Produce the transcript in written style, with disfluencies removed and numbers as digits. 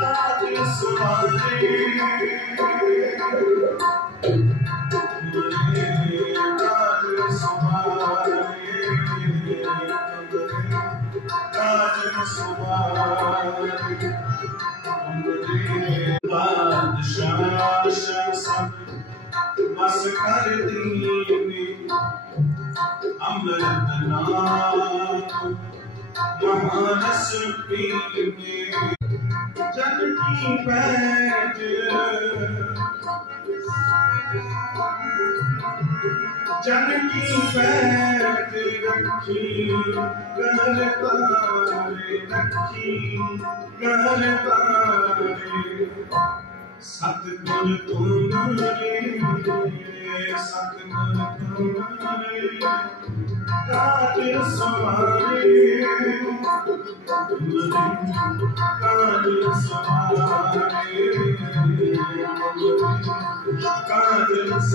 काज सवारे काज सवारे काज सवारे बादशाह सब बस कर दीने अमृत नाम महारस पीने जन की पैज जन की पैज रखी कर तारे रखी कर तारे सतगुर तुम्हारे सतगुर तुम्हारे काज सवारे काज सवारे काज